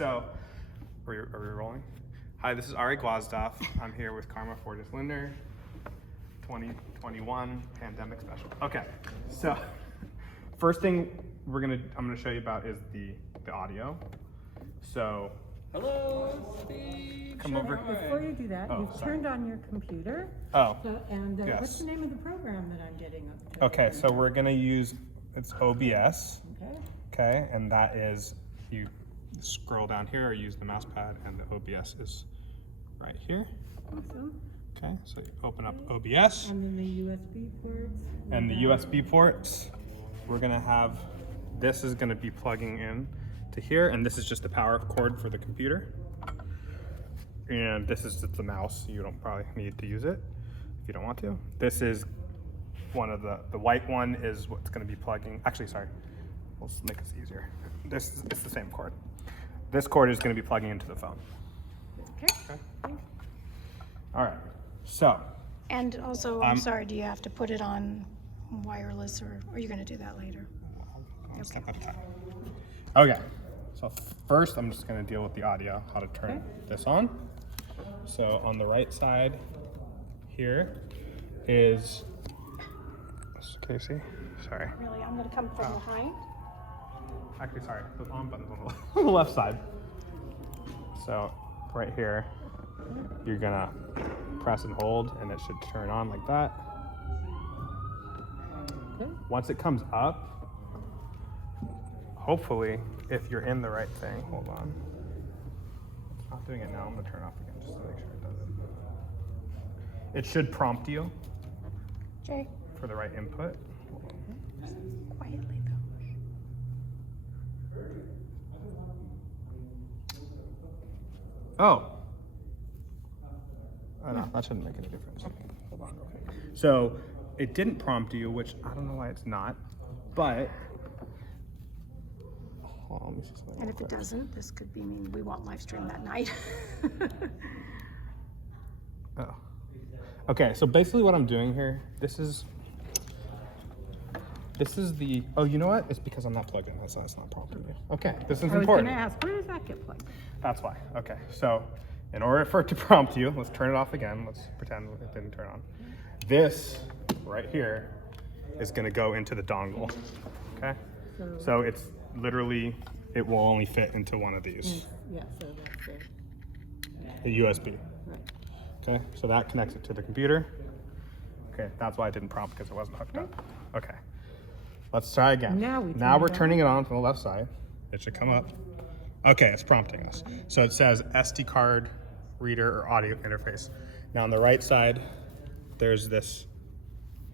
so are we rolling? Hi, this is Ari Gwazdoff. I'm here with Karma Fortis-Linder, 2021 pandemic special. Okay, so first thing I'm gonna show you about is the audio. So hello, Steve. Come over. Before you do that, you've turned on your computer. Oh, Yes. What's the name of the program that I'm getting up to? Okay, so we're gonna use, it's OBS. Okay. Okay, and that is, you scroll down here or use the mouse pad, and the OBS is right here. Awesome. Okay, so you open up OBS. And then the USB ports. And the USB ports, we're gonna have, this is gonna be plugging in to here, and this is just the power cord for the computer. And this is just the mouse. You don't probably need to use it if you don't want to. This is one of the white one is what's gonna be plugging, actually, sorry, we'll make this easier. It's the same cord. This cord is gonna be plugging into the phone. Okay. All right, so. And also, I'm sorry, do you have to put it on wireless, or are you going to do that later? One step at a time. Okay, so first I'm just gonna deal with the audio, how to turn this on. So on the right side here is, can you see? Sorry. Really, I'm going to come from behind. Actually, sorry, the on button's on the left side. So right here, you're gonna press and hold, and it should turn on like that. Okay. Once it comes up, hopefully, if you're in the right thing, hold on. It's not doing it now. I'm gonna turn it off again just to make sure it does it. It should prompt you Jay, for the right input. quietly though. Oh. Oh no, that shouldn't make any difference. Hold on. Okay. So it didn't prompt you, which I don't know why it's not, but. Hold on, let me see something And real if it quick. doesn't, this could be mean we won't live stream that night. Oh. Okay, so basically what I'm doing here, this is the, oh, you know what? It's because I'm not plugged in, that's why it's not prompting you. Okay, this is I was important. going to ask, where does that get plugged? That's why. Okay, so in order for it to prompt you, let's turn it off again. Let's pretend it didn't turn on. This right here is gonna go into the dongle, okay? So it's literally, it will only fit into one of these, Yeah, so that's it. the USB. Right. Okay, so that connects it to the computer. Okay, that's why it didn't prompt, because it wasn't hooked up. Okay, let's try again. Now we're turning it on from the left side. It should come up. Okay, it's prompting us. So it says SD card reader or audio interface. Now on the right side, there's this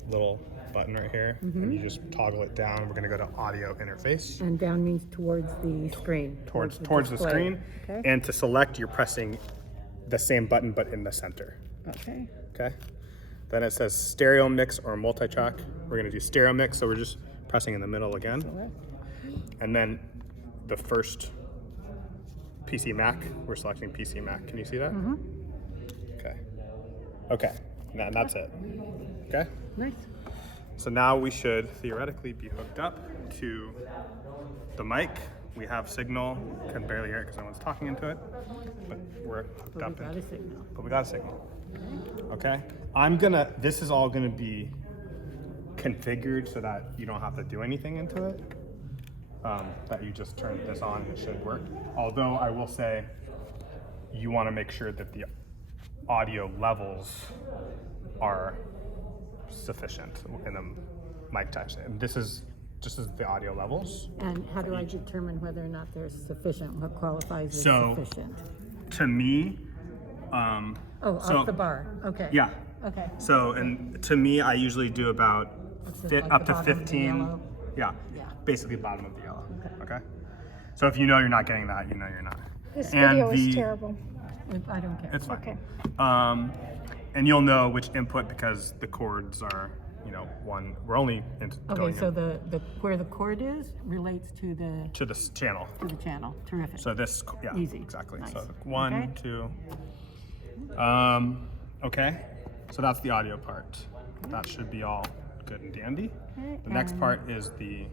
little button right here, and you just toggle it down. We're gonna go to audio interface. And down means towards the screen. Towards the display. screen. Okay. And to select, you're pressing the same button but in the center. Okay. Okay. Then it says stereo mix or multi-track. We're gonna do stereo mix, so we're just pressing in the middle again. And then the first PC Mac, we're selecting PC Mac. Can you see that? Okay. Okay, and that's it. Okay? Nice. So now we should theoretically be hooked up to the mic. We have signal, can barely hear it because no one's talking into it, but we're hooked But up. we got a signal. But we got a signal. Okay? This is all gonna be configured so that you don't have to do anything into it. That you just turn this on and it should work. Although I will say, you wanna make sure that the audio levels are sufficient in the mic types. And this is the audio levels. And how do I determine whether or not they're sufficient? What qualifies as So- sufficient? To me, Oh, so- off the bar. Okay. yeah. Okay. So, and to me, I usually do about Like up the to bottom of the 15. yellow? Yeah, Yeah. basically bottom of the yellow. Okay. So if you know you're not getting that, you know you're not. This And video is the- terrible. I don't care. It's fine. Okay. And you'll know which input because the chords are, one. We're only Okay, going so the where the cord is relates to the to this channel. channel. Terrific. So this, yeah, Easy. exactly. Nice. So 1, Okay. 2. Okay. So that's the audio part. That should be all good and dandy. Okay, The next part is the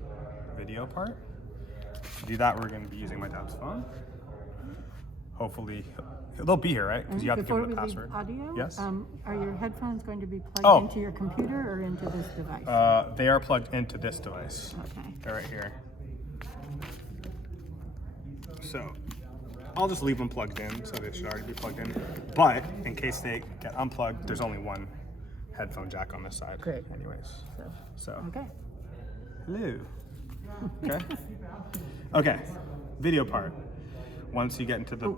video part. To do that, we're going to be using my dad's phone. hopefully they'll be here, right? Because you have to give Before them we the leave password. audio, Yes. are your headphones going to be plugged Oh. into your computer or into this device? They are plugged into this device. Okay. They're right here. So I'll just leave them plugged in, so they should already be plugged in. But in case they get unplugged, there's only one headphone jack on this side. Great. Anyways. So. Okay. Hello. Okay. Okay. Video part. Once you get into the.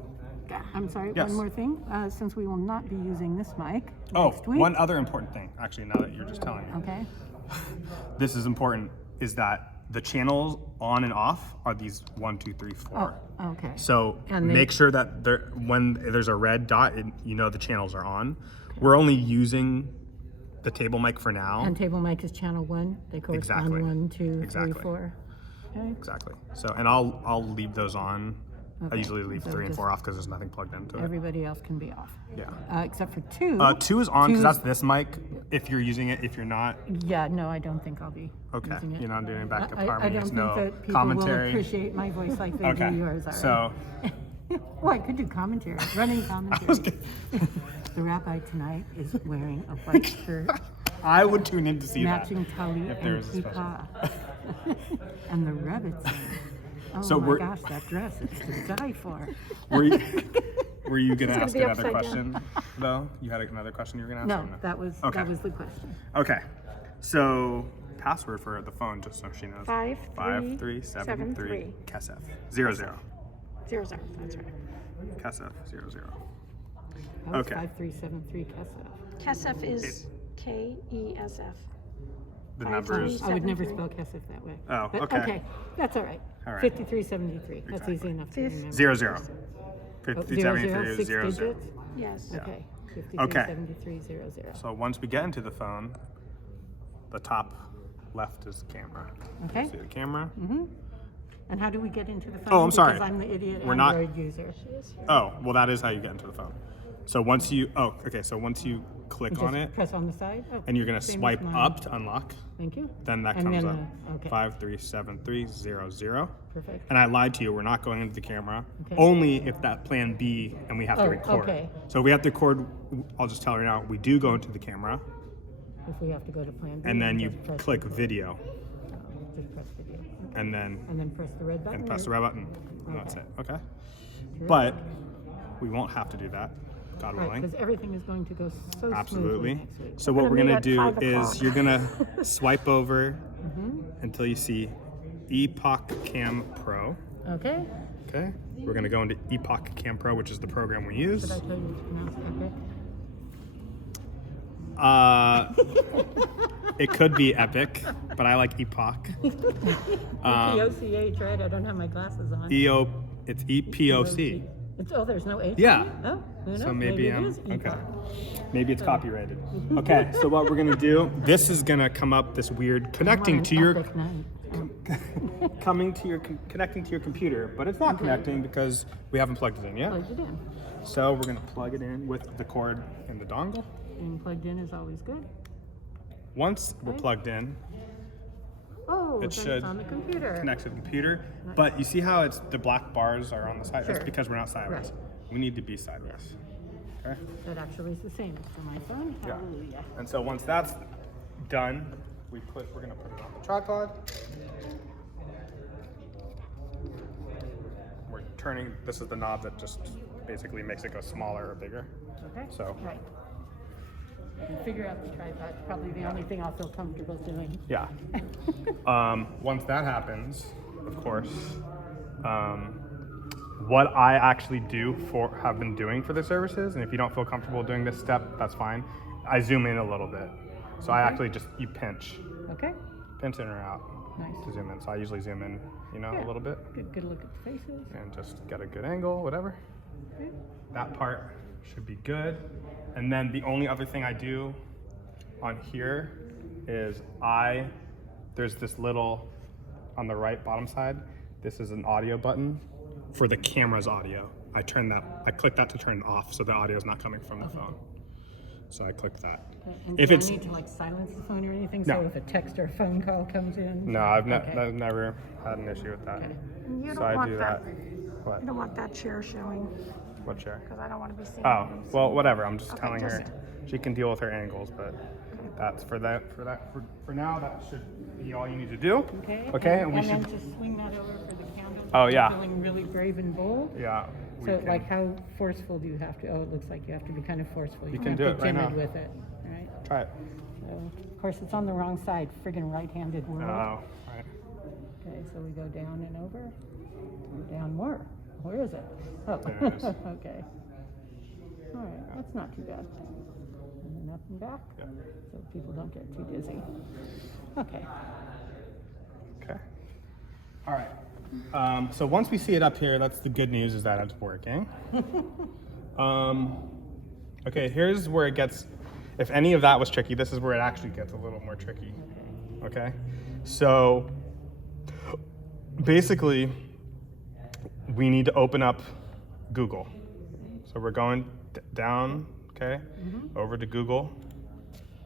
I'm sorry, Yes. one more thing. Since we will not be using this mic Oh, next week. one other important thing. Actually, now that you're just telling me, Okay. this is important. Is that the channels on and off are these 1, 2, 3, 4. Oh, okay. So And they- make sure that when there's a red dot, you know the channels are on. We're only using the table mic for now. And table mic is channel 1. They correspond Exactly. 1, 2, 3, Exactly. 4. Okay. Exactly. So, and I'll leave those on. I Okay. usually leave So 3 and just 4 off because there's nothing plugged into it. Everybody else can be off. Yeah. Except for 2. 2 is on because Two's- that's this mic. If you're using it, if you're not, Yeah, no, I don't think I'll be okay. using it. You're not doing backup I harmonies, don't no think that people commentary. will appreciate my voice like they Okay. do yours. All right? So, Oh, I could do commentary, running commentary. The rabbi tonight is wearing a white shirt, I would tune in to see matching that. talit if there and was a special. kippah. And the Rebbitzin. Oh So my we're- gosh, that dress is to die for. Were you, were you gonna ask be another upside question though? You had another question you were gonna ask? No, or that was Okay. the question. Okay. So password for the phone, just so she knows. 5373 Kesef 00. 00. That's right. Kesef 00. That was Okay. 5373 Kesef. Kesef is KESF. The 5373. numbers. I would never spell Kesef that way. Oh, But, okay. Okay, that's all right. All right. 5373. That's Exactly. easy enough to remember. 00. Oh, 5373 6 00. digits? Yes. Yeah. Okay. Okay. 537300. So once we get into the phone, the top left is the camera. Okay. See the camera? And how do we get into the phone? Oh, I'm sorry. Because I'm the idiot We're not- Android user. Oh, well, that is how you get into the phone. So once you, so once you click Just on it, press on the side? Oh, and you're gonna same as swipe mine. up to unlock, Thank you. then that And comes then, up. okay. 537300. Perfect. And I lied to you. We're not going into the camera. Okay. Only if that plan B and we have to Oh, record. okay. So if we have to record. I'll just tell her now. We do go into the camera, If we have to go to plan B. and then you just press click video, Just press video. Okay. and then Press the red button. press the or- red button. And that's it. Okay. Okay. But we won't have to do that, God Right, willing. because everything is going to go so smoothly Absolutely. next week. So what we're meet gonna at do 5 is o'clock. you're gonna swipe over Mm-hmm. until you see Epoch Cam Pro. Okay. Okay. We're gonna go into Epoch Cam Pro, which is the program we use. Did I tell you to pronounce epic? It could be Epic, but I like Epoch. POCH, right? I don't have my glasses on. It's EPOC. There's no H. Yeah. in it? Oh, who knows? So maybe it is okay. Epoch. Maybe it's copyrighted. Okay, so what we're gonna do? This is gonna come up this weird connecting to your Epic night. connecting to your computer, but it's not connecting because we haven't plugged it in yet. Plugged it in. So we're gonna plug it in with the cord and the dongle. Being plugged in is always good. Once we're Okay. plugged in, Oh, It then should it's on the computer. connect to the computer. But you see how it's the black bars are on the side? That's Sure. because we're not sideways. Right. We need to be sideways. Okay? That actually is the same as for my phone. Yeah. Hallelujah. And so once that's done, we're gonna put it on the tripod. We're turning, this is the knob that just basically makes it go smaller or bigger. Okay. So- Right. I can figure out the tripod. It's probably the only thing I'll feel comfortable doing. Yeah. Once that happens, of course, what I actually have been doing for the services, and if you don't feel comfortable doing this step, that's fine. I zoom in a little bit. So I actually you pinch Okay. in or out Nice. to zoom in. So I usually zoom in, Yeah. a little bit Good look at the faces. and just get a good angle, whatever. Okay. That part should be good. And then the only other thing I do on here is there's this little, on the right bottom side, this is an audio button for the camera's audio. I click that to turn it off so the audio is not coming from the phone. So I click that. And If do it's- I need to like silence the phone or anything? No. So if a text or a phone call comes in? No, I've Okay. never had an issue with that. Okay. You So don't I want do that. that. What? You don't want that chair showing, What chair? because I don't want to be seeing. Oh, it. well, whatever. I'm just Okay, telling her just- she can deal with her angles, but that's for now. That should be all you need to do. Okay. Okay, And, we and should. then just swing that over for the candle. Oh, yeah. Feeling really brave and bold. Yeah. we So can- like how forceful do you have to? Oh, it looks like you have to be kind of forceful. You don't can have do to it be right timid now. with it, right? Try it. So, of course, it's on the wrong side, friggin' right-handed world. Oh, right. Okay, so we go down and over. Down more. Where is it? Oh, There it is. okay. All right, that's not too bad. And then up and back, Yeah. so people don't get too dizzy. Okay. Okay. All right. So once we see it up here, that's the good news, is that it's working. Okay, here's where it gets, if any of that was tricky, this is where it actually gets a little more tricky. Okay? So basically, we need to open up Google. So we're going down, okay, over to Google.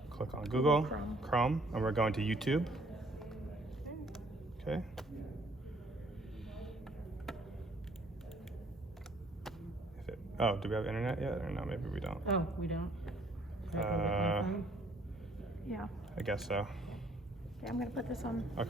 Click on Google, Chrome, and we're going to YouTube. Okay. Oh, do we have internet yet? Or no, maybe we don't. Oh, we don't? Can I go with my Uh, phone? Yeah. I guess so. Okay, I'm going to put this on. Okay.